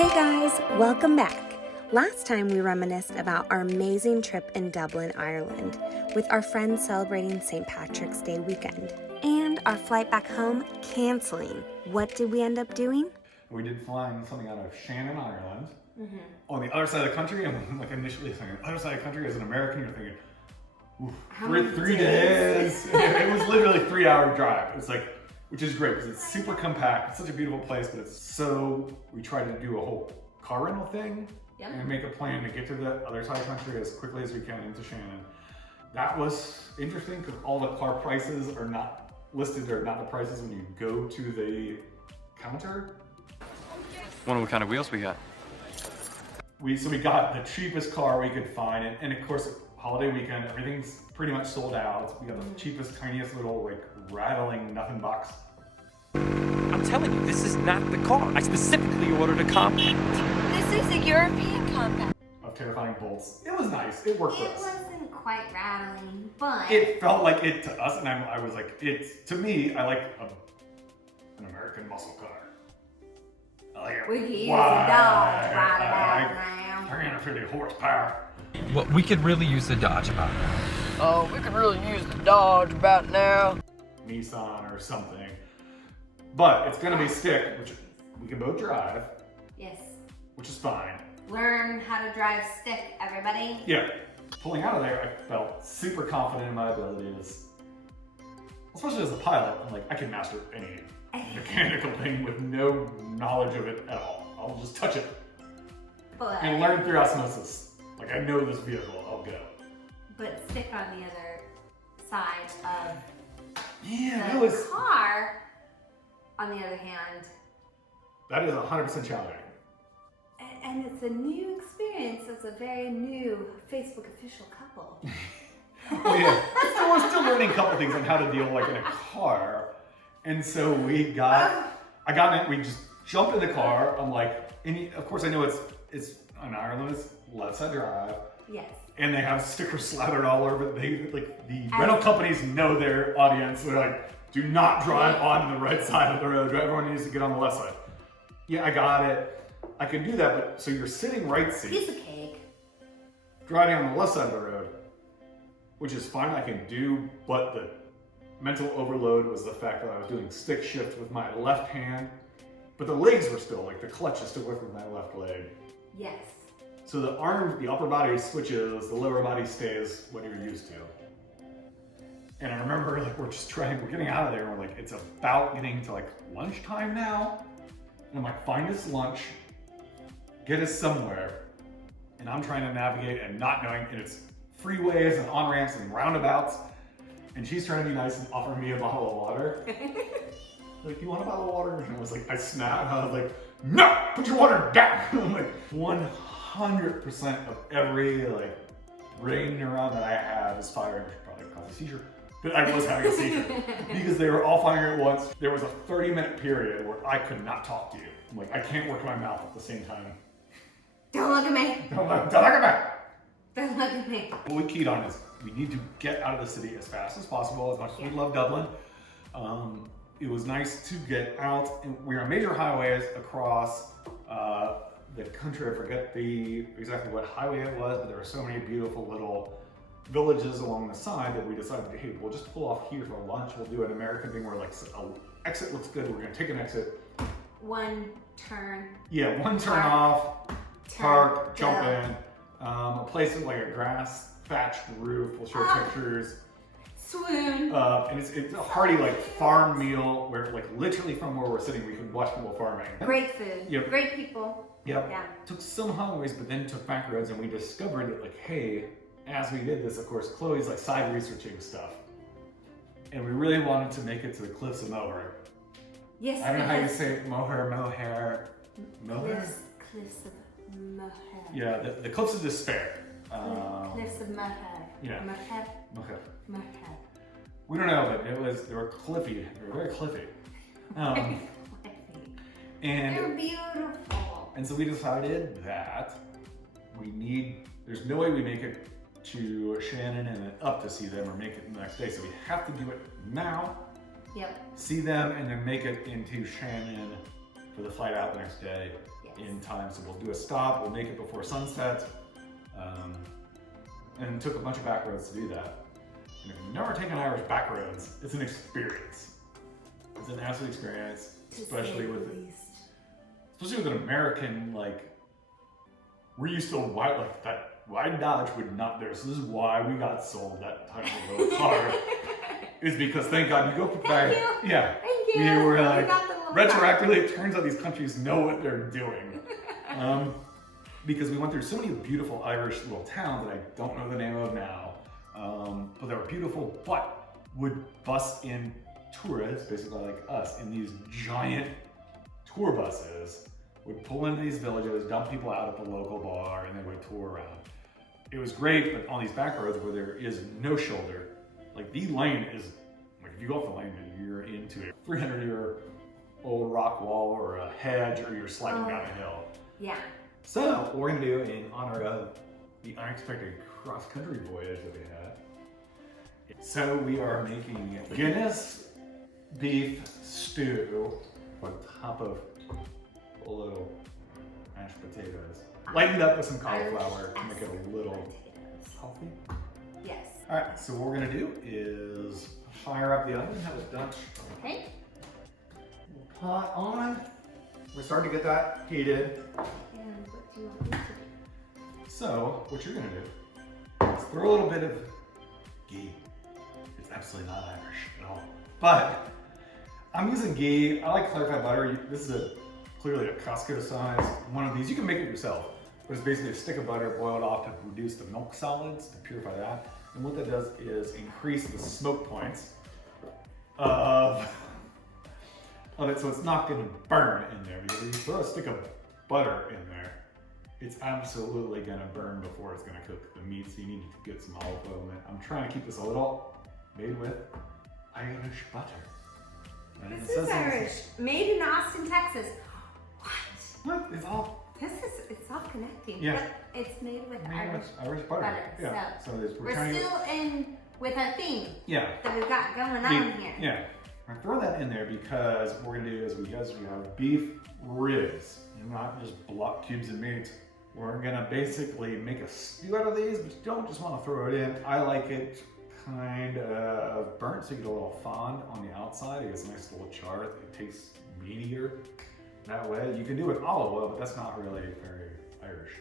Hey guys, welcome back. Last time we reminisced about our amazing trip in Dublin, Ireland, with our friends celebrating St. Patrick's Day weekend, and our flight back home canceling. What did we end up doing? We did flying something out of Shannon, Ireland, on the other side of the country. And like initially thinking, other side of the country as an American, you're thinking, oof, three days. It was literally a 3-hour drive. It's like, which is great because it's super compact. It's such a beautiful place, but it's so, we tried to do a whole car rental thing and make a plan to get to the other side of the country as quickly as we can into Shannon. That was interesting because all the car prices are not listed, or not the prices when you go to the counter. Wonder what kind of wheels we got. So we got the cheapest car we could find, and of course, holiday weekend, everything's pretty much sold out. We got the cheapest, tiniest little like rattling nothing box. I'm telling you, this is not the car. I specifically ordered a compact. This is a European compact. Of terrifying bolts. It was nice. It worked for us. It wasn't quite rattling, but It felt like it to us, and I was like, to me, I like an American muscle car. I like it. we could use a wide. dog right I about now. 350 horsepower. Well, we could really use the Dodge about now. Oh, we could really use the Dodge about now. Nissan or something. But it's gonna be stick, which we can both drive, Yes. which is fine. Learn how to drive stick, everybody. Yeah, pulling out of there, I felt super confident in my abilities. Especially as a pilot, I'm like, I can master any mechanical thing with no knowledge of it at all. I'll just touch it But and learn through osmosis. Like, I know this vehicle, I'll go. but stick on the other side of Yeah, the car, on the other hand. that is 100% challenging. And it's a new experience. It's a very new Facebook official couple. Oh yeah, so we're still learning a couple things on how to deal like in a car. And so I got in it, we just jumped in the car. I'm like, of course I know it's in Ireland, it's left side drive. Yes. And they have stickers slathered all over. The rental companies know their audience. They're like, do not drive on the right side of the road. Everyone needs to get on the left side. Yeah, I got it. I can do that, but so you're sitting right seat. Piece of cake. Driving on the left side of the road, which is fine, I can do, but the mental overload was the fact that I was doing stick shift with my left hand, but the legs were still, like the clutch is still working with my left leg. Yes. So the upper body switches, the lower body stays what you're used to. And I remember like we're getting out of there and we're like, it's about getting to like lunchtime now. And I'm like, find us lunch, get us somewhere. And I'm trying to navigate and not knowing, and it's freeways and on-ramps and roundabouts. And she's trying to be nice and offer me a bottle of water. Like, you want a bottle of water? And I was like, I snapped. I was like, no, put your water down. I'm like, 100% of every like brain neuron that I have is firing, which probably caused a seizure. But I was having a seizure because they were all firing at once. There was a 30-minute period where I could not talk to you. I'm like, I can't work my mouth at the same time. Don't look at me. Don't look at me. Don't look at me. What we keyed on is we need to get out of the city as fast as possible, as much as we love Dublin. It was nice to get out, and we're on major highways across the country. I forget exactly what highway it was, but there were so many beautiful little villages along the side that we decided, hey, we'll just pull off here for lunch. We'll do an American thing where like an exit looks good. We're gonna take an exit. One turn. Yeah, one turn off, park, jump in. A place with like a grass thatched roof. We'll show pictures. Swoon. And it's a hearty like farm meal where like literally from where we're sitting we can watch people farming. Great food. Yep. Great people. Yep. Yeah. Took some highways but then took back roads, and we discovered that like, hey, as we did this, of course, Chloe's like side researching stuff. And we really wanted to make it to the cliffs of Mohr. Yes. I don't know how you say it, Mohr. Cliffs of Mohr. Yeah, the cliffs of despair. Cliffs of Mohr. Yeah. Mohr. We don't know, but they were cliffy. They were very cliffy. And They're beautiful. And so we decided that there's no way we make it to Shannon and then up to see them or make it the next day. So we have to do it now, Yep. see them, and then make it into Shannon for for the flight out the next day in time. So we'll do a stop, we'll make it before sunset, and took a bunch of back roads to do that. And if you've never taken Irish back roads, it's an experience. It's an absolute experience, especially with an American, like, we're used to white, like that wide Dodge would not there. So this is why we got sold that type of little car. Is because thank God you go back. Yeah. Thank you. We were like, retroactively, it turns out these countries know what they're doing. Because we went through so many beautiful Irish little towns that I don't know the name of now. But they were beautiful, but would bus in tourists, basically like us, in these giant tour buses, would pull into these villages, dump people out at the local bar, and they would tour around. It was great, but on these back roads where there is no shoulder, like the lane is, like if you go off the lane, you're into a 300-year-old rock wall or a hedge, or you're sliding down a hill. Yeah. So what we're gonna do in honor of the unexpected cross-country voyage that we had. So we are making Guinness beef stew on top of a little mashed potatoes. Lightened up with some cauliflower to make it a little healthy. Yes. All right, so what we're gonna do is fire up the oven, have it done. Okay. Pot on. We're starting to get that heated. And what do you want me to do? So what you're gonna do is throw a little bit of ghee. It's absolutely not Irish at all, but I'm using ghee. I like clarified butter. This is clearly a Costco size one of these. You can make it yourself, but it's basically a stick of butter boiled off to reduce the milk solids, to purify that. And what that does is increase the smoke points of it, so it's not going to burn in there. Because if you throw a stick of butter in there, it's absolutely going to burn before it's going to cook the meat. So you need to get some olive oil in it. I'm trying to keep this a little made with Irish butter. And This is Irish. Made in Austin, Texas. What? It's all. It's all connecting. Yeah. But it's made with Irish butter. butter. Yeah. So We're still in with a theme that we've got going on here. Yeah. I'm gonna throw that in there because what we're gonna do is we have beef ribs, and not just block cubes of meat. We're gonna basically make a stew out of these, but you don't just want to throw it in. I like it kind of burnt, so you get a little fond on the outside. It gets a nice little char. It tastes meatier that way. You can do it with olive oil, but that's not really very Irish.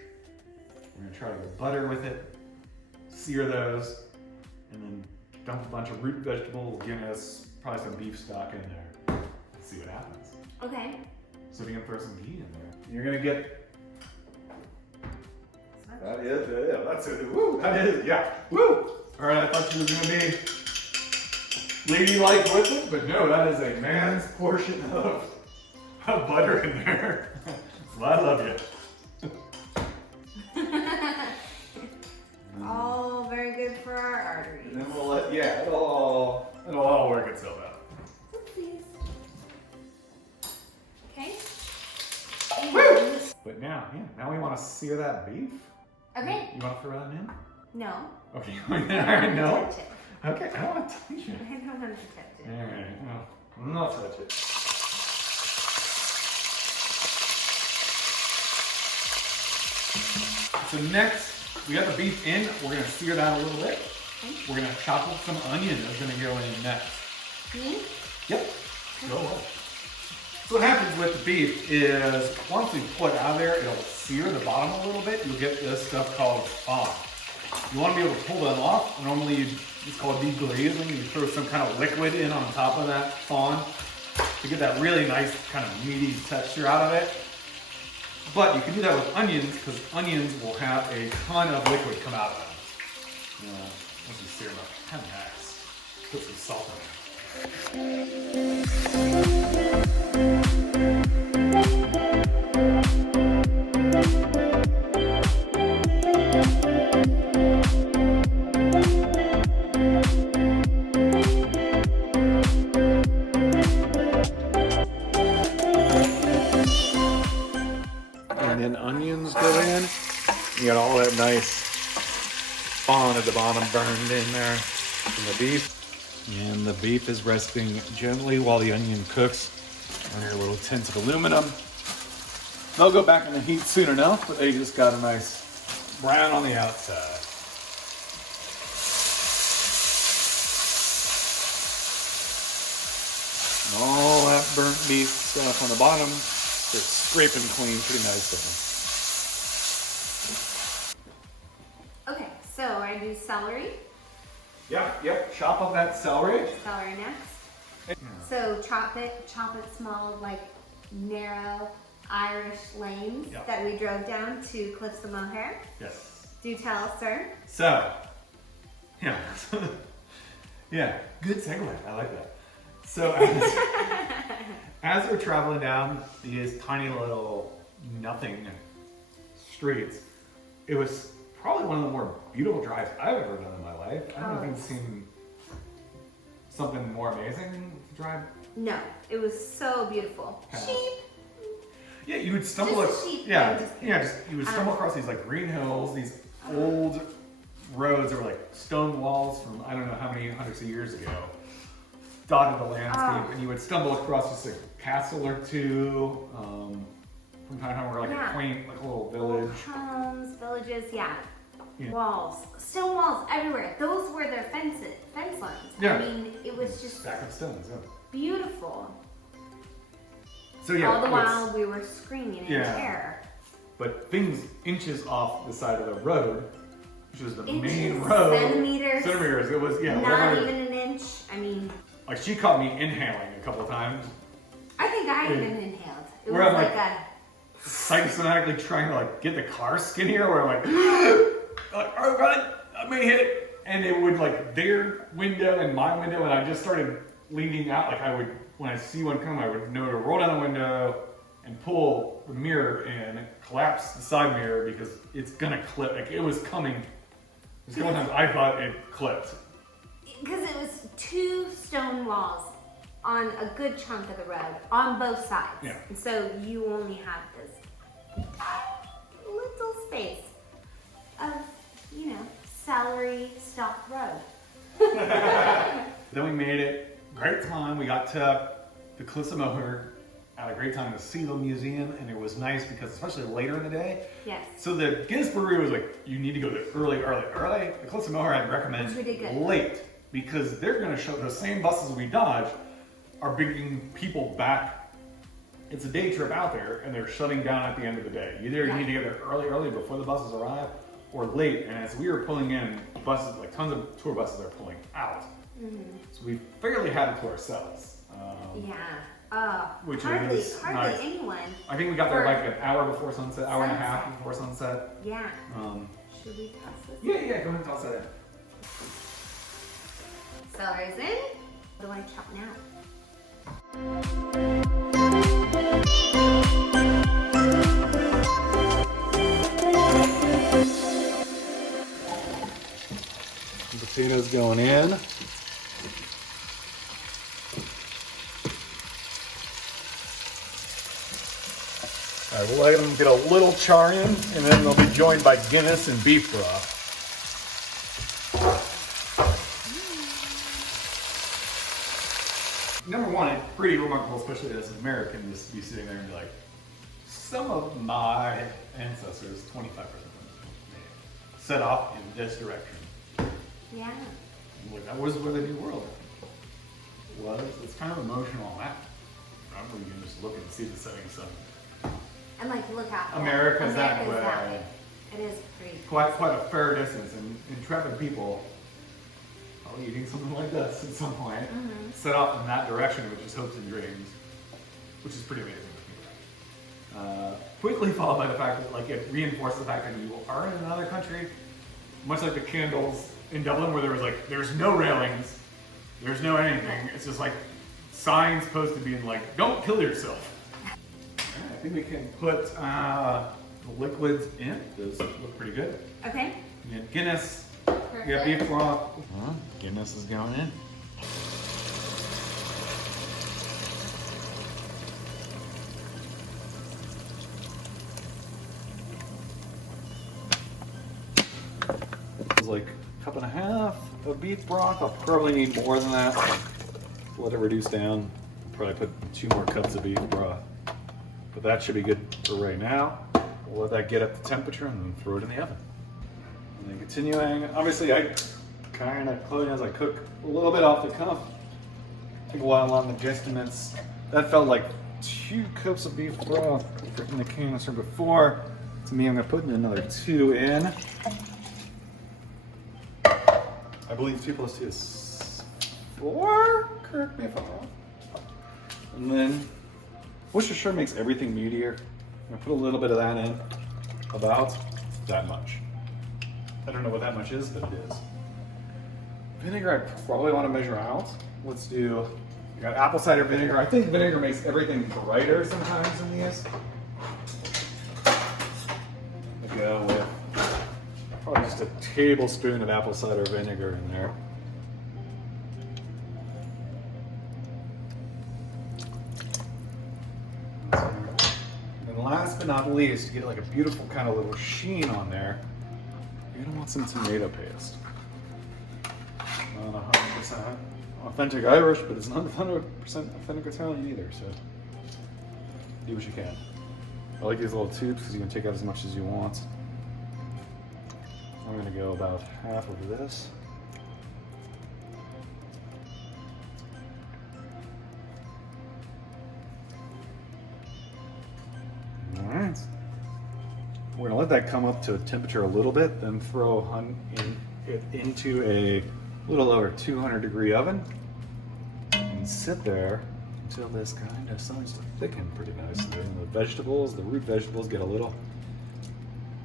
We're gonna try to go butter with it, sear those, and then dump a bunch of root vegetables, Guinness, probably some beef stock in there. Let's see what happens. Okay. So we're gonna throw some ghee in there. You're gonna get. That is, yeah, that's it. Woo, that is, yeah. Woo! All right, I thought you were gonna be ladylike with it, but no, that is a man's portion of butter in there. So I love you. All very good for our arteries. And then we'll let, yeah, it'll all work itself out. Oopsies. Okay. Woo! But now we want to sear that beef. Okay. You want to throw that in? No. Okay, all right, no. Touch it. Okay, I don't want to touch it. I don't want to touch it. All right, no, I'm not touch it. So next, we got the beef in. We're gonna sear that a little bit. Okay. We're gonna chop up some onion that's gonna go in next. Me? Yep. Go away. So what happens with the beef is once we pull it out of there, it'll sear the bottom a little bit. You'll get this stuff called fond. You want to be able to pull them off. Normally, it's called deglazing. You throw some kind of liquid in on top of that fond to get that really nice kind of meaty texture out of it. But you can do that with onions because onions will have a ton of liquid come out of them. Once you sear them up, kind of nice. Put some salt in there. And then onions go in. You got all that nice fond at the bottom burned in there from the beef. And the beef is resting gently while the onion cooks under little tins of aluminum. They'll go back in the heat soon enough, but they just got a nice brown on the outside. And all that burnt beef stuff on the bottom, they're scraping clean pretty nicely. Okay, so I do celery. Yep. Chop up that celery. Celery next. So chop it small, like narrow Irish lanes that we drove down to Cliffs of Mohr. Yes. Do tell, sir. So, yeah. Yeah, good segue. I like that. So, as we're traveling down these tiny little nothing streets, it was probably one of the more beautiful drives I've ever done in my life. I don't know if you've seen something more amazing to drive. No, it was so beautiful. Sheep. Yeah, you would stumble. Just a sheep. You would stumble across these like green hills, these old roads that were like stone walls from I don't know how many hundreds of years ago, dotted the landscape, and you would stumble across just a castle or two. From time to time, we're like a quaint, like a little village. Homes, villages, walls, stone walls everywhere. Those were their fence lines. Yeah. I mean, it was just Stack of stones. Yeah. beautiful. So yeah, all the while we were screaming in terror. But things inches off the side of the road, which was the main Inches, road. Centimeters. It was not even an inch. I mean, like she caught me inhaling a couple of times. I think I even inhaled. It Where was I'm like a psychosomatically trying to like get the car skinnier, where I'm like, oh god, I may hit it, and it would like their window and my window, and I just started leaning out. Like I would, when I see one come, I would know to roll down the window and pull the mirror in, collapse the side mirror because it's gonna clip. Like it was coming. There's a couple times I thought it clipped. because it was two stone walls on a good chunk of the road on both sides. Yeah. And so you only have this little space of, celery stalk road. Then we made it. Great time. We got to the Cliffs of Mohr. Had a great time to see the museum, and it was nice because especially later in the day. Yes. So the Guinness brewery was like, you need to go there early. The Cliffs of Mohr I'd recommend late because they're going to show the same buses we dodged are bringing people back. It's a day trip out there, and they're shutting down at the end of the day. Either you need to get there early before the buses arrive, or late. And as we were pulling in, buses, like tons of tour buses are pulling out. Mm-hmm. So we fairly had it to ourselves. Which hardly is nice. anyone. I think we got there like an hour before sunset, hour and a half before sunset. Yeah. Should we toss this? Yeah, go ahead and toss that in. Celery's in. What do I chop now? Potatoes going in. All right, we'll let them get a little char in, and then they'll be joined by Guinness and beef broth. Number one, it's pretty remarkable, especially as an American, just to be sitting there and be like, some of my ancestors, 25% of them, set off in this direction. Yeah. Like, that was where the New World was. It's kind of emotional on that. I don't know, you can just look and see the setting sun. And like, look how America's that way. It is pretty. Quite a fair distance, and intrepid people, probably eating something like this at some point, set off in that direction with just hopes and dreams, which is pretty amazing. Quickly followed by the fact that like it reinforced the fact that you are in another country, much like the candles in Dublin, where there was like, there's no railings, there's no anything. It's just like signs posted being like, don't kill yourself. I think we can put the liquids in. Those look pretty good. Okay. You get Guinness. Perfect. You got beef broth. Guinness is going in. It's like a cup and a half of beef broth. I'll probably need more than that. Let it reduce down. Probably put 2 more cups of beef broth. But that should be good for right now. We'll let that get up to temperature and then throw it in the oven. And then continuing, obviously I kind of close as I cook a little bit off the cuff. I think while on the guesstimates, that felt like 2 cups of beef broth in the canister before. To me, I'm gonna put in another 2 in. I believe 2 plus 2 is 4? Correct me if I'm wrong. And then, Worcestershire makes everything meatier. I'm gonna put a little bit of that in, about that much. I don't know what that much is, but it is. Vinegar, I probably want to measure out. Let's do, we got apple cider vinegar. I think vinegar makes everything brighter sometimes in these. I'll go with probably just a tablespoon of apple cider vinegar in there. And last but not least, to get like a beautiful kind of little sheen on there, you're gonna want some tomato paste. Not 100% authentic Irish, but it's not 100% authentic Italian either, so do what you can. I like these little tubes because you can take out as much as you want. I'm gonna go about half of this. All right. We're gonna let that come up to a temperature a little bit, then throw it into a little over 200-degree oven and sit there until this kind of starts to thicken pretty nicely. And the vegetables, the root vegetables, get a little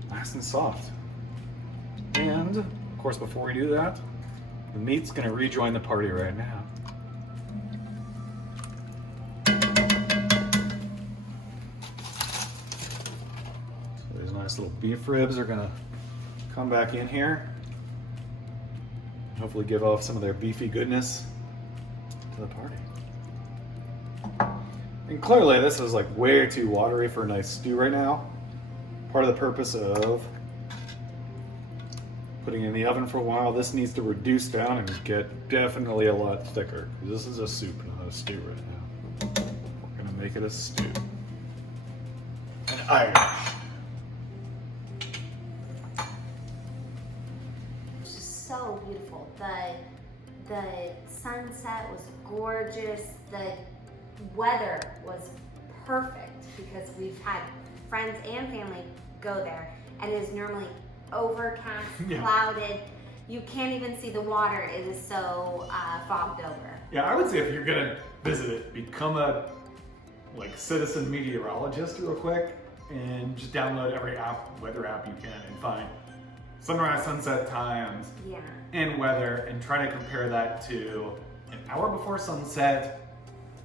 nice and soft. And of course, before we do that, the meat's gonna rejoin the party right now. So these nice little beef ribs are gonna come back in here. Hopefully give off some of their beefy goodness to the party. And clearly this is like way too watery for a nice stew right now. Part of the purpose of putting it in the oven for a while, this needs to reduce down and get definitely a lot thicker. This is a soup, not a stew right now. We're gonna make it a stew. And Irish. So beautiful. The sunset was gorgeous. The weather was perfect because we've had friends and family go there, and it is normally overcast, clouded. You can't even see the water. It is so fogged over. Yeah, I would say if you're gonna visit it, become a citizen meteorologist real quick and just download every weather app you can and find sunrise, sunset times, and weather, and try to compare that to an hour before sunset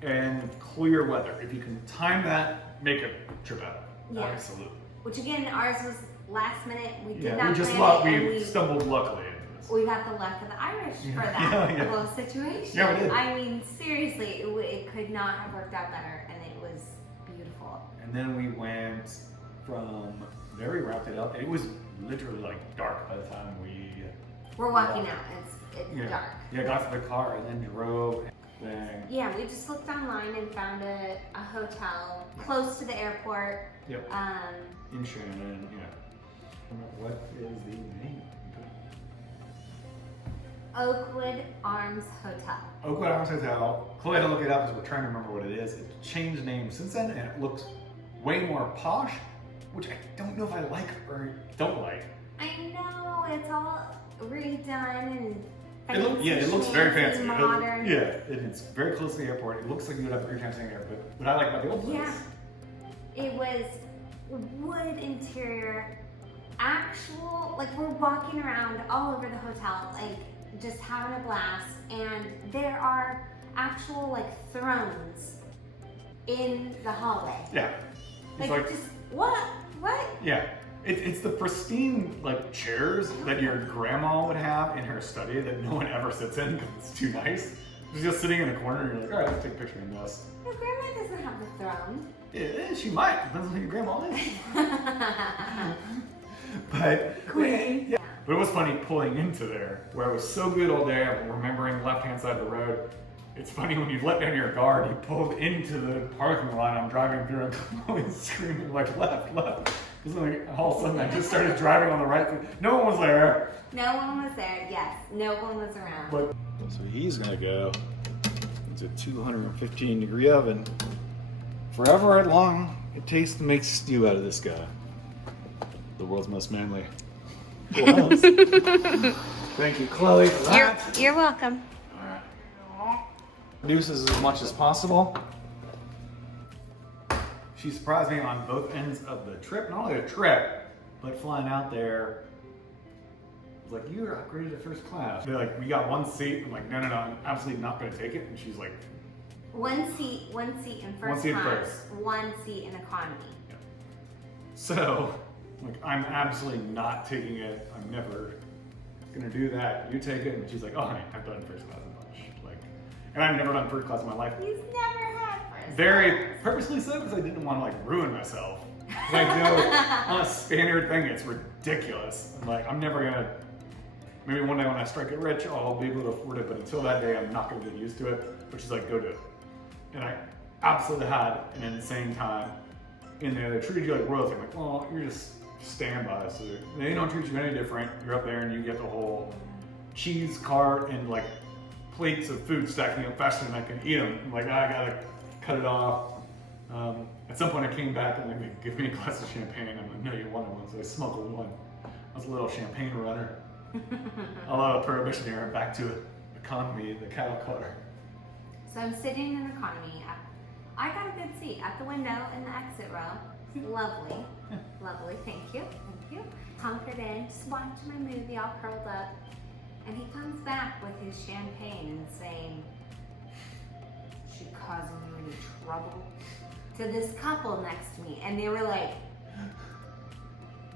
and clear weather. If you can time that, make a trip out of it. Absolutely. Which again, ours was last minute. We did not plan it. We stumbled luckily into this. We got the luck of the Irish for that little situation. Yeah, we did. I mean, seriously, it could not have worked out better, and it was beautiful. And then we went from there, we wrapped it up. It was literally like dark by the time we're walking out. It's dark. Yeah, got to the car and then drove. Yeah, we just looked online and found a hotel close to the airport. Yep. In Shannon, What is the name? Oakwood Arms Hotel. Oakwood Arms Hotel. Chloe had to look it up because we're trying to remember what it is. It changed names since then, and it looks way more posh, which I don't know if I like or don't like. I know, it's all redone and it looks very fancy. Modern. It's very close to the airport. It looks like you would have a great time staying there, but what I like about the old place. Yeah, it was wood interior, actual, we're walking around all over the hotel, just having a blast, and there are actual, thrones in the hallway. Yeah. What? Yeah. It's the pristine chairs that your grandma would have in her study that no one ever sits in because it's too nice. She's just sitting in a corner and you're like, all right, let's take a picture in this. Your grandma doesn't have the throne. Yeah, she might. Depends on who your grandma is. But it was funny pulling into there where it was so good all day. I'm remembering left-hand side of the road. It's funny when you let down your guard, you pulled into the parking lot I'm driving through and always screaming like left. Because like all of a sudden I just started driving on the right. No one was there. No one was there, yes. No one was around. But so he's gonna go into a 215 degree oven. Forever long it takes to make stew out of this guy. The world's most manly. Gloves. Thank you, Chloe, for that. You're welcome. Reduces as much as possible. She surprised me on both ends of the trip. Not only the trip, but flying out there. I was like, you were upgraded to first class. They're like, we got one seat. I'm like, no, I'm absolutely not gonna take it. And she's like, One seat in first One seat class, first. one seat in economy. yeah. So, like, I'm absolutely not taking it. I'm never gonna do that. You take it. And she's like, oh, honey, I've done first class a bunch. Like, and I've never done first class in my life. He's never had first Very class. purposely so, because I didn't want to like ruin myself. Like, on a standard thing, it's ridiculous. I'm like, I'm never gonna. Maybe one day when I strike it rich, I'll be able to afford it. But until that day, I'm not gonna get used to it. But she's like, go do it. And I absolutely had an insane time in there. They treated you like royalty. I'm like, well, you're just standby. So they don't treat you any different. You're up there and you get the whole cheese cart and like plates of food stacking up faster than I can eat them. I'm like, I gotta cut it off. At some point I came back and they give me a glass of champagne. I'm like, no, you wanted one. So I smuggled one. I was a little champagne runner. A lot of prohibition era, back to economy, the cattle car. So I'm sitting in economy. I got a good seat at the window in the exit row. Lovely, lovely. Thank you. Hunkered in, just watching my movie, all curled up, and he comes back with his champagne and saying, "She causing you any trouble?" To this couple next to me, and they were like,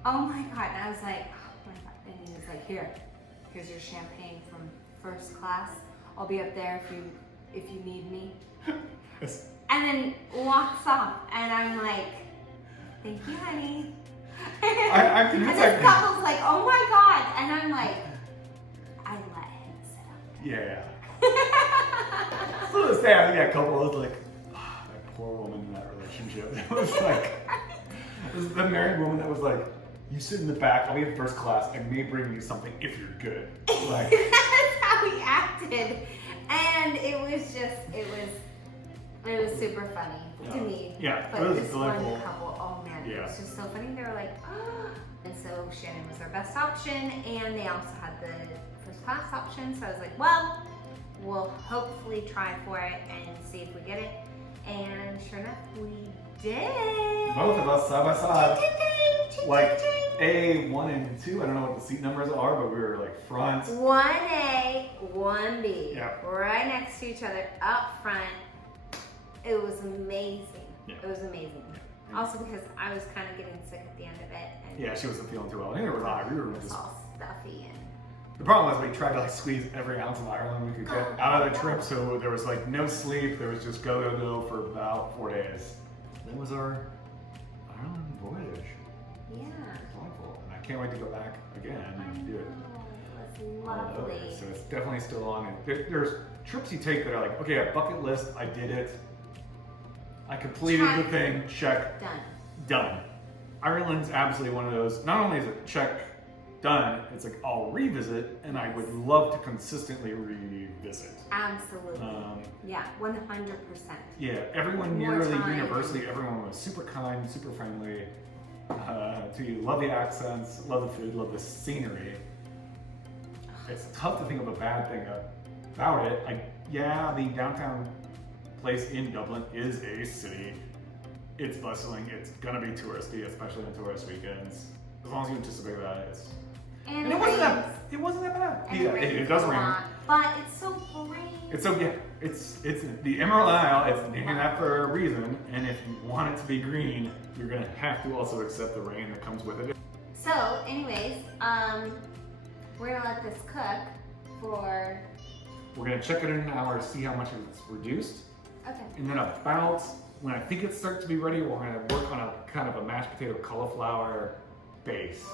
"Oh my god!" And I was like, "Oh my god!" And he was like, "Here's your champagne from first class. I'll be up there if you need me." Yes. And then walks off, and I'm like, "Thank you, honey." I can And use this that. couple's like, "Oh my god!" And I'm like, I let him sit up. Yeah. So to say, I think that couple was like, that poor woman in that relationship. It was like, it was the married woman that was like, you sit in the back, I'll be in first class, I may bring you something if you're good. Like, That's how he acted. And it was super funny to me. Yeah, But it was this delightful. one couple, oh man, it Yeah. was just so funny. They were like, oh. And so Shannon was our best option, and they also had the first class option. So I was like, well, we'll hopefully try for it and see if we get it. And sure enough, we did. both of us side by side. Ching-ching-ching, Like ching-ching-ching. A1 and 2, I don't know what the seat numbers are, but we were like front. 1A, 1B, Yeah. right next to each other, up front. It was amazing. Yeah. It was amazing. Yeah. Also because I was kind of getting sick at the end of it. And Yeah, she wasn't feeling too well. Neither was I. We were it was just. all stuffy and The problem was we tried to like squeeze every ounce of Ireland we could get out of the trip, so there was like no sleep. There was just go for about 4 days. That was our Ireland voyage. yeah. Delightful, and I can't wait to go back again and do it. It was all over. lovely. So it's definitely still on. And there's trips you take that are like, okay, a bucket list. I did it. I completed the Check. thing. Check. Done. Ireland's absolutely one of those. Not only is it check done, it's like I'll revisit, and I would love to consistently revisit. Absolutely. Yeah, 100%. Yeah, everyone More near the time. university, everyone was super kind, super friendly to you. Love the accents, love the food, love the scenery. It's tough to think of a bad thing about it. The downtown place in Dublin is a city. It's bustling. It's gonna be touristy, especially on tourist weekends. As long as you anticipate that, And it it wasn't rains. that. It wasn't that bad. And Yeah, it rains it does a rain. lot, but it's so green. It's so yeah. It's the Emerald Isle. It's named that for a reason. And if you want it to be green, you're gonna have to also accept the rain that comes with it. So, anyways, we're gonna let this cook for. We're gonna check it in an hour to see how much it's reduced. Okay. And then about when I think it starts to be ready, we're gonna work on a kind of a mashed potato cauliflower base.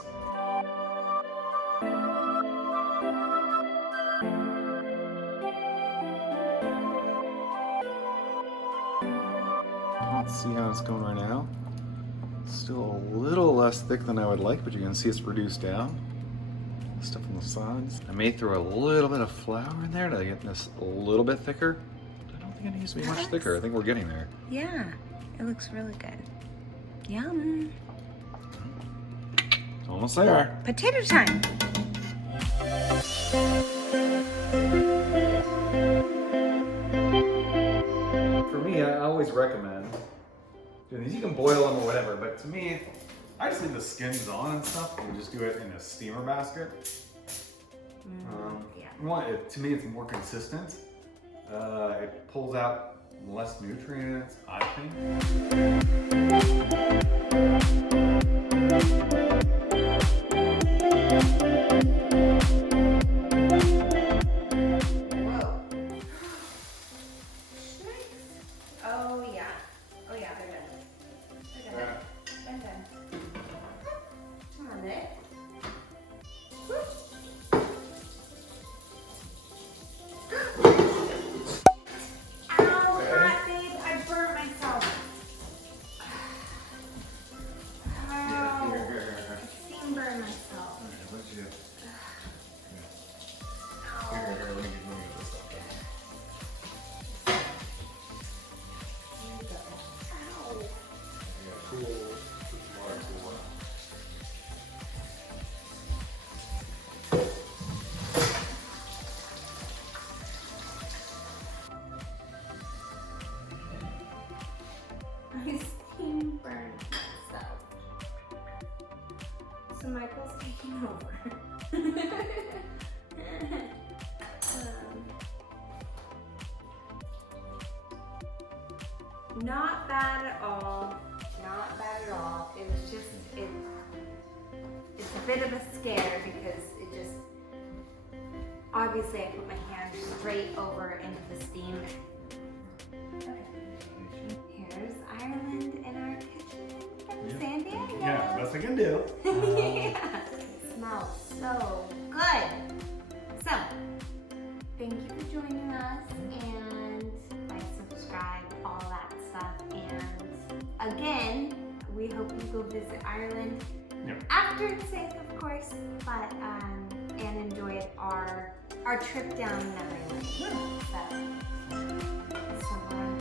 Let's see how it's going right now. Still a little less thick than I would like, but you can see it's reduced down. Stuff on the sides. I may throw a little bit of flour in there to get this a little bit thicker. I don't think it needs to be much thicker. I think we're getting there. Yeah, it looks really good. Yum. It's almost there. Potato time. For me, I always recommend doing these. You can boil them or whatever, but to me, I just leave the skins on and stuff and just do it in a steamer basket. To me, it's more consistent. It pulls out less nutrients, I think. So Michael's taking over. Not bad at all. Not bad at all. It was just, it's a bit of a scare because it just, obviously I put my hand straight over into the steam. Okay. Here's Ireland in our kitchen from San Diego. Yeah, best I can do. Yeah. It smells so good. So, thank you for joining us and like, subscribe, all that stuff. And again, we hope you go visit Ireland after it's safe, of course, but and enjoyed our trip down memory lane. So we're on